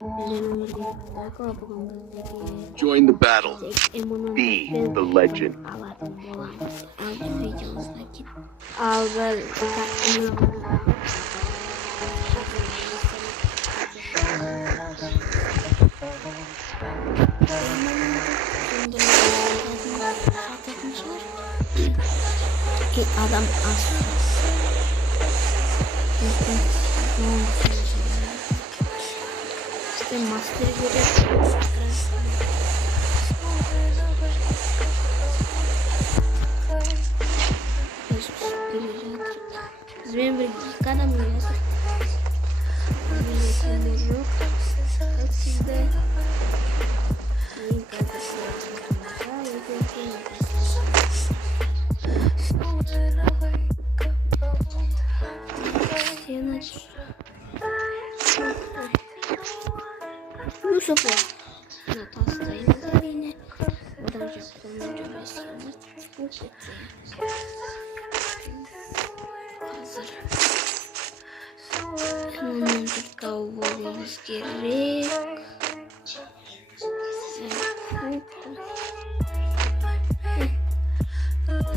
Join the battle. Be the legend. Adam işte master göre biz benim bir ilk adam yazdık. Sizde Yusuf'u taslayın yine buradan Japonca beslenir bu kötü hazır hemen tavuklarımız gerek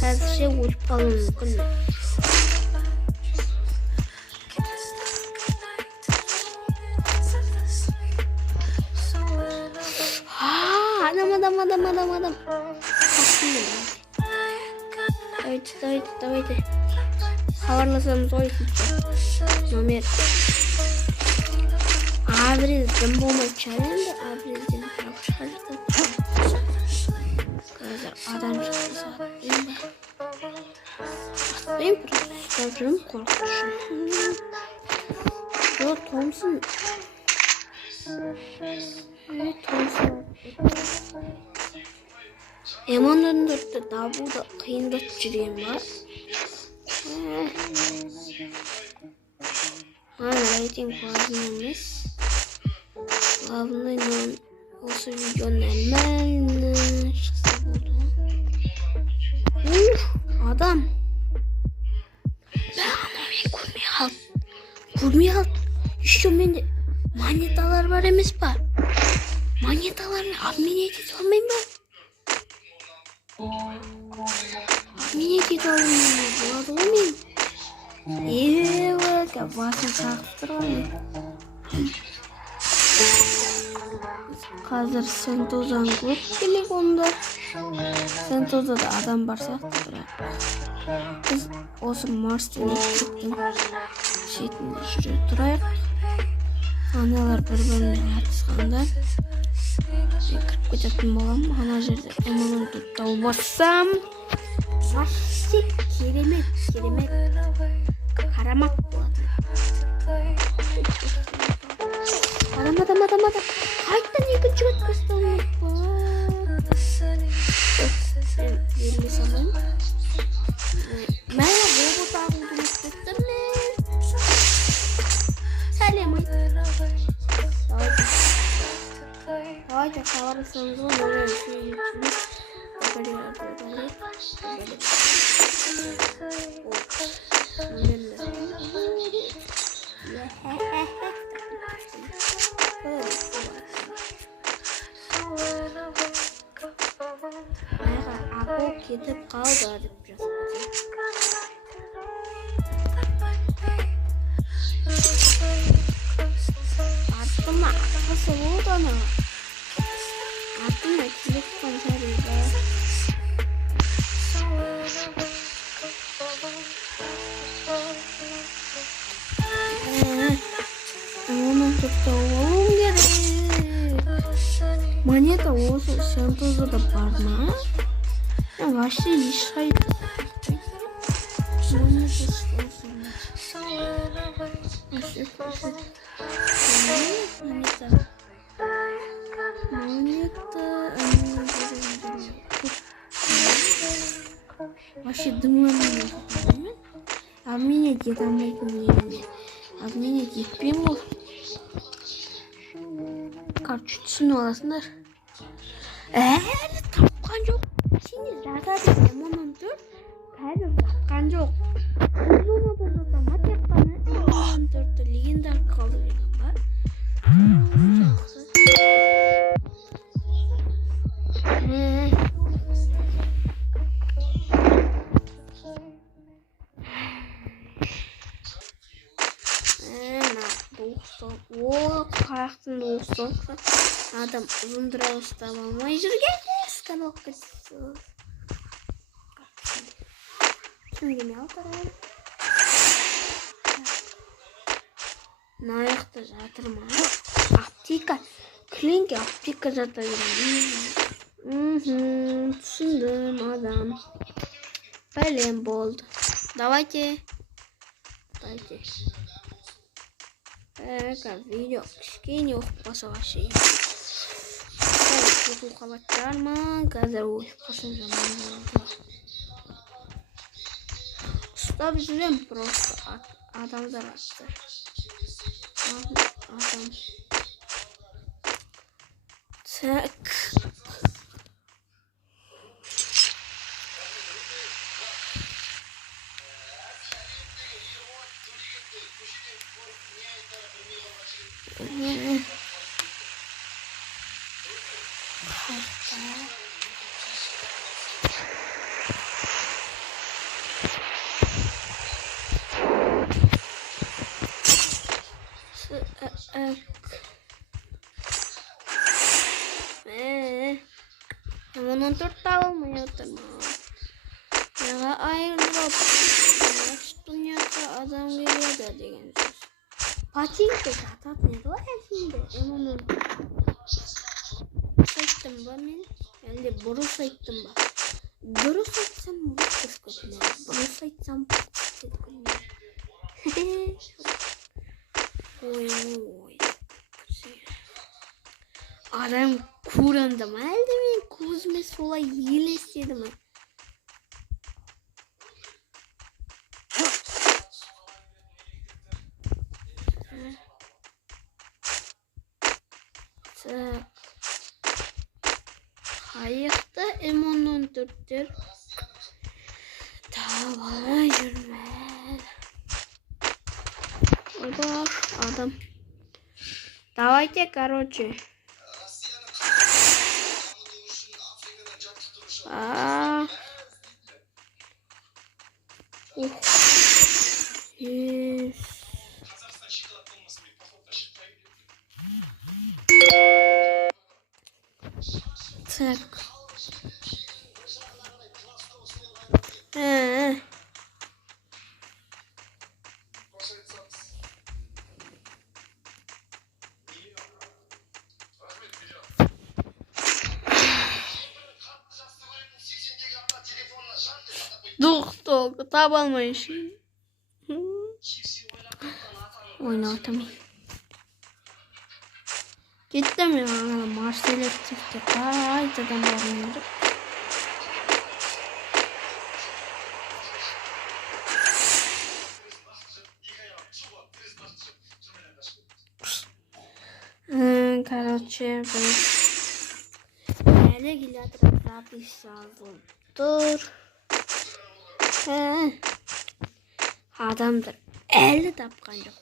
her şey vurup alın Adam. Давайте. Хабарласамыз ой. Номер. Адрестен болмай чаренде, адрестен тауып шығарды. Қазір адам шықса енді. Атпайым просто ұстап жүрмін қорқышым. Жоқ, Томсон. M14'te daha burada kıyında çürüyüm var. Rating fazlaymış. Ablayın olsa videonun hemen çıksa oldu. Adam. Ben onu kurmaya al. İşte bende manyetalar var emes var. Manyetalarını admin edit olmayayım ben. Mine gidelim burada olmayayım. Evet, kafasını taktırayım. Hazır Sentozan grup gerek onda. Sentoza'da adam varsa taktırayım. Biz olsun Mars'tan gittim. Şeytinde şuraya durayım. Analar bir-birine yatışkanda. Kırıp geçetim olam. Ana жерде эманын туттап барсам. Вообще керемет. Карамак болады. Адам. Қайтадан екінші рет басталмақ па. Белгі салайын. Мәлі робот ағуды ұмытып мен. Сәлем ай. Давайте хабарласамыз ғой, олар үшін Апол кетіп қалды деп жазады. Артыма ақысы болды ана. Артыма телефон жарайды. Оның тоқтау болуым керек. Монета осы Сентозада бар ма? Вообще ешқайда. Монета. Вообще дымlanıyor. Обменять это могу. Обменять етпейм. Короче, түсініп аласыңдар. Тапқан жоқ. Сені жазады M14 қазір тапқан жоқ. Зонада жатама тек қана M14 легендар қалды деген бар. аяқтың соқса адам ұзындыра ұстап алмай жүргенде станок кетті. Түсінгеме алтарайым. Аяқта жатыр ма? Аптека. Клинке аптека жата берем. Түсіндім адам. Бәлем болды. Давайте. Так, видео кішкене оқып қалса вообще. Кету қабаттар ма? Қазір оқып қалсам жаман болады. Ұстап жүрем просто адамдар атты. Адам. Так. Hemen 14 almaya tamam. Ya ayrılıp dünyada adam geliyor da degen söz. Paçinko satat ne var şimdi? Hemen sayttım ben. Elde boru sayttım bak. Boru saytsam bu kız kötüne. Boru saytsam Oy. Adam kurandı mı? Elde mi? Kuzme sola hile istedi mi? Hayıkta M14'tür. Daha yürüme. Bak adam. Давайте, короче. Yes. Так. Doğru, tabi almayışım. Oynatamam. Gittim ya, Marsel'e çıktı. Aydadan bağlanıyorduk. Короче, Hele giladır abi sağlam. Dur. Adamdır. 50 tapkan yok.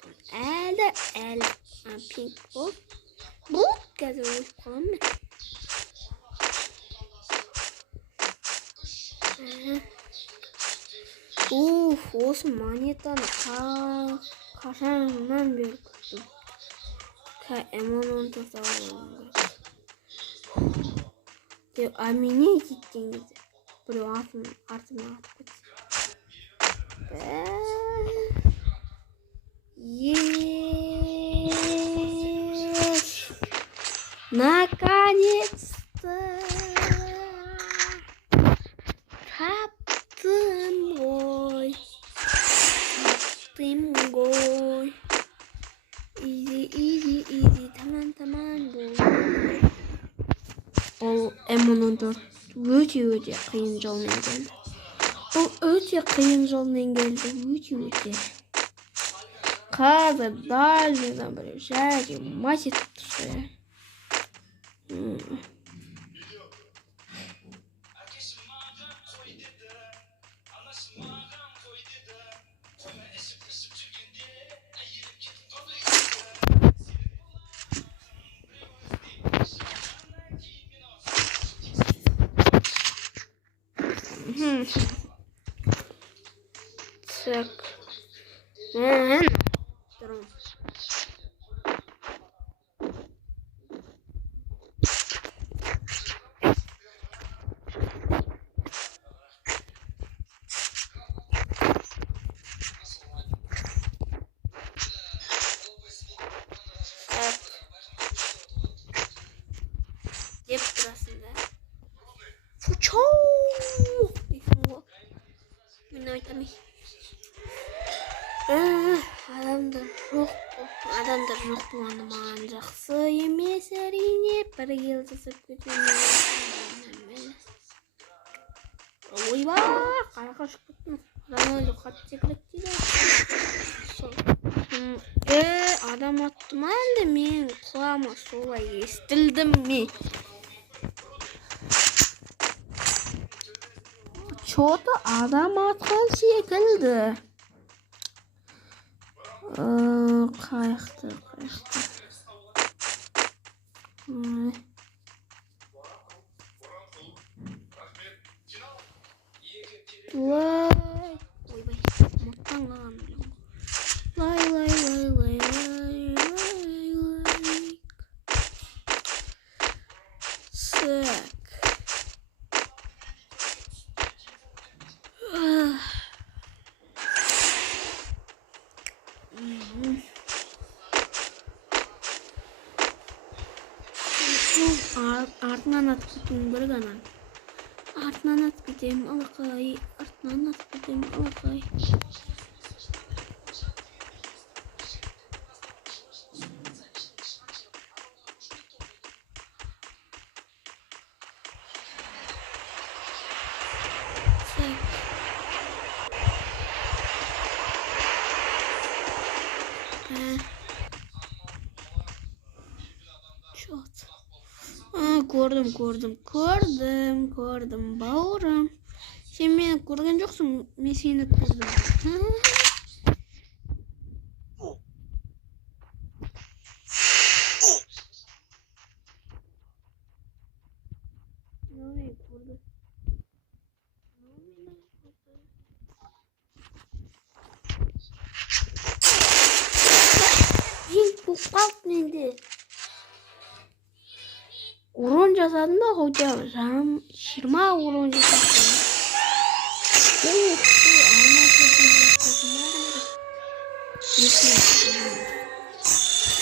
50. Pink bol. Bu kadar uyup kalan mı? Olsun manyetten kaşanından bir kutum. M14 alalım. Amine gittiğinizde. Böyle artımına atıp. Yes. Наконец-то. Kaptım gol. Easy. Tamam gol. O M14 өте қиын жолмен келді. Бұл өте қиын жолмен келді. Өте. Қазір дальныйдан бір жәрі матет тұсы. Так. Durun. Емес әрине, бір ел жасап кетемін. Ойбай, қаяққа шығып кеттім. Адам өлді, қатты секірек дейді. Адам атты ма әлде мен құлама солай естілдім мен. Что-то адам атқан секілді. Қаяқты. Лай. Ойбай, ұмыттан қалған білем. Лай. Сәк. Артынан атып кетуім бір ғана. Артынан атып кетем, алақай. Көрдім, бауырым. Сен мені көрген жоқсың, мен сені көрдім. Бұл қалт менде. Урон жасадым да, хотя жаным 20 урон жасадым.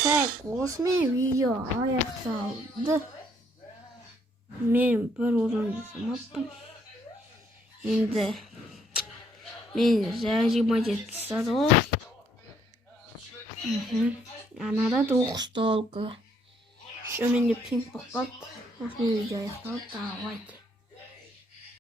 Так, осымен видео аяқталды. Мен бір урон жасамаппын. Енді мен 27 сады ғой. Анада 9 толқы. Şu menде пинг болып қалды. Осымен видео аяқталды. Давайте.